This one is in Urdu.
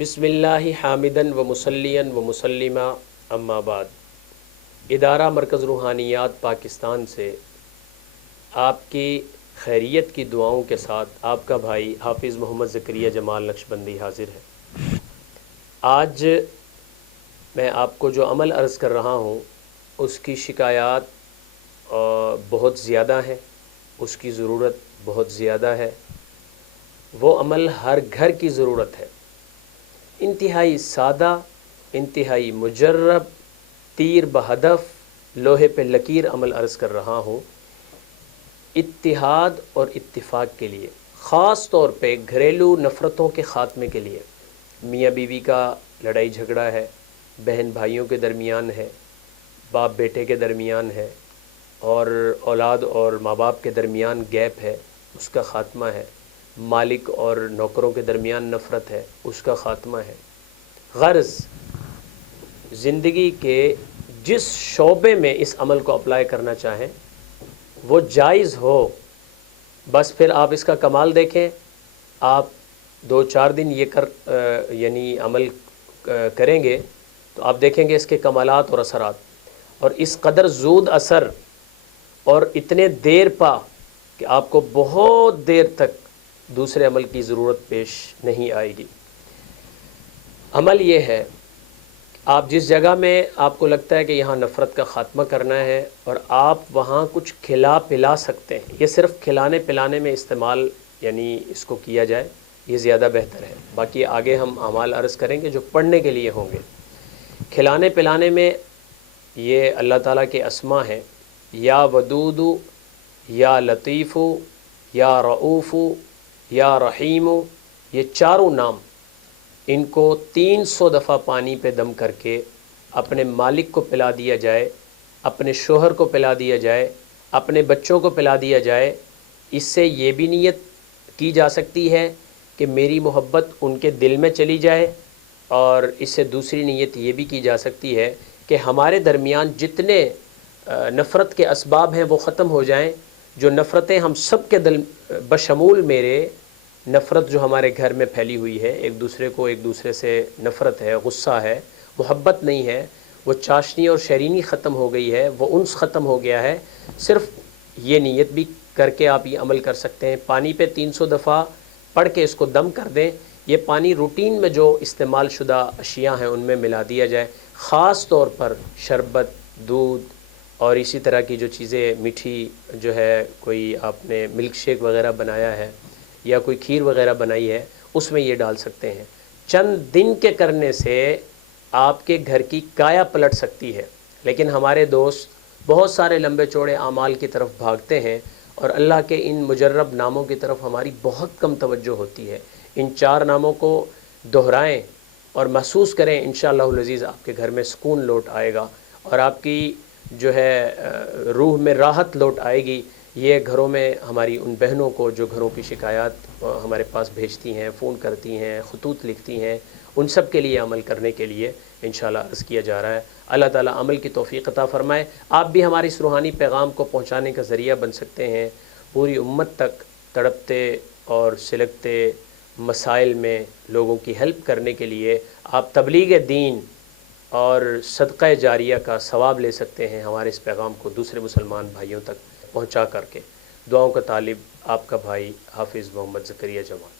بسم اللہ حامدن و مسلین و مسلمہ اما بعد۔ ادارہ مرکز روحانیات پاکستان سے آپ کی خیریت کی دعاؤں کے ساتھ آپ کا بھائی حافظ محمد زکریا جمال نقشبندی حاضر ہے۔ آج میں آپ کو جو عمل عرض کر رہا ہوں اس کی شکایات بہت زیادہ ہیں، اس کی ضرورت بہت زیادہ ہے۔ وہ عمل ہر گھر کی ضرورت ہے۔ انتہائی سادہ، انتہائی مجرب، تیر بہدف، لوہے پہ لکیر عمل عرض کر رہا ہوں، اتحاد اور اتفاق کے لیے، خاص طور پہ گھریلو نفرتوں کے خاتمے کے لیے۔ میاں بیوی کا لڑائی جھگڑا ہے، بہن بھائیوں کے درمیان ہے، باپ بیٹے کے درمیان ہے، اور اولاد اور ماں باپ کے درمیان گیپ ہے، اس کا خاتمہ ہے۔ مالک اور نوکروں کے درمیان نفرت ہے، اس کا خاتمہ ہے۔ غرض زندگی کے جس شعبے میں اس عمل کو اپلائی کرنا چاہیں وہ جائز ہو، بس پھر آپ اس کا کمال دیکھیں۔ آپ 2-4 دن یہ یعنی عمل کریں گے تو آپ دیکھیں گے اس کے کمالات اور اثرات، اور اس قدر زود اثر اور اتنے دیر پا کہ آپ کو بہت دیر تک دوسرے عمل کی ضرورت پیش نہیں آئے گی۔ عمل یہ ہے، آپ جس جگہ میں آپ کو لگتا ہے کہ یہاں نفرت کا خاتمہ کرنا ہے اور آپ وہاں کچھ کھلا پلا سکتے ہیں، یہ صرف کھلانے پلانے میں استعمال یعنی اس کو کیا جائے، یہ زیادہ بہتر ہے۔ باقی آگے ہم اعمال عرض کریں گے جو پڑھنے کے لیے ہوں گے۔ کھلانے پلانے میں یہ اللہ تعالیٰ کے اسما ہیں، یا ودود، یا لطیف، یا رؤوف، یا رحیم، یہ چاروں نام ان کو 300 دفعہ پانی پہ دم کر کے اپنے مالک کو پلا دیا جائے، اپنے شوہر کو پلا دیا جائے، اپنے بچوں کو پلا دیا جائے۔ اس سے یہ بھی نیت کی جا سکتی ہے کہ میری محبت ان کے دل میں چلی جائے، اور اس سے دوسری نیت یہ بھی کی جا سکتی ہے کہ ہمارے درمیان جتنے نفرت کے اسباب ہیں وہ ختم ہو جائیں۔ جو نفرتیں ہم سب کے دل بشمول میرے، نفرت جو ہمارے گھر میں پھیلی ہوئی ہے، ایک دوسرے سے نفرت ہے، غصہ ہے، محبت نہیں ہے، وہ چاشنی اور شیرینی ختم ہو گئی ہے، وہ انس ختم ہو گیا ہے۔ صرف یہ نیت بھی کر کے آپ یہ عمل کر سکتے ہیں۔ پانی پہ 300 دفعہ پڑھ کے اس کو دم کر دیں۔ یہ پانی روٹین میں جو استعمال شدہ اشیاء ہیں ان میں ملا دیا جائے، خاص طور پر شربت، دودھ اور اسی طرح کی جو چیزیں میٹھی جو ہے، کوئی آپ نے ملک شیک وغیرہ بنایا ہے یا کوئی کھیر وغیرہ بنائی ہے، اس میں یہ ڈال سکتے ہیں۔ چند دن کے کرنے سے آپ کے گھر کی کایا پلٹ سکتی ہے۔ لیکن ہمارے دوست بہت سارے لمبے چوڑے اعمال کی طرف بھاگتے ہیں اور اللہ کے ان مجرب ناموں کی طرف ہماری بہت کم توجہ ہوتی ہے۔ ان 4 ناموں کو دہرائیں اور محسوس کریں، انشاءاللہ العزیز آپ کے گھر میں سکون لوٹ آئے گا اور آپ کی جو ہے روح میں راحت لوٹ آئے گی۔ یہ گھروں میں ہماری ان بہنوں کو جو گھروں کی شکایات ہمارے پاس بھیجتی ہیں، فون کرتی ہیں، خطوط لکھتی ہیں، ان سب کے لیے عمل کرنے کے لیے انشاءاللہ عرض کیا جا رہا ہے۔ اللہ تعالیٰ عمل کی توفیق عطا فرمائے۔ آپ بھی ہماری اس روحانی پیغام کو پہنچانے کا ذریعہ بن سکتے ہیں۔ پوری امت تک تڑپتے اور سلگتے مسائل میں لوگوں کی ہیلپ کرنے کے لیے آپ تبلیغ دین اور صدقہ جاریہ کا ثواب لے سکتے ہیں، ہمارے اس پیغام کو دوسرے مسلمان بھائیوں تک پہنچا کر کے۔ دعاؤں کا طالب آپ کا بھائی حافظ محمد زکریا جمال۔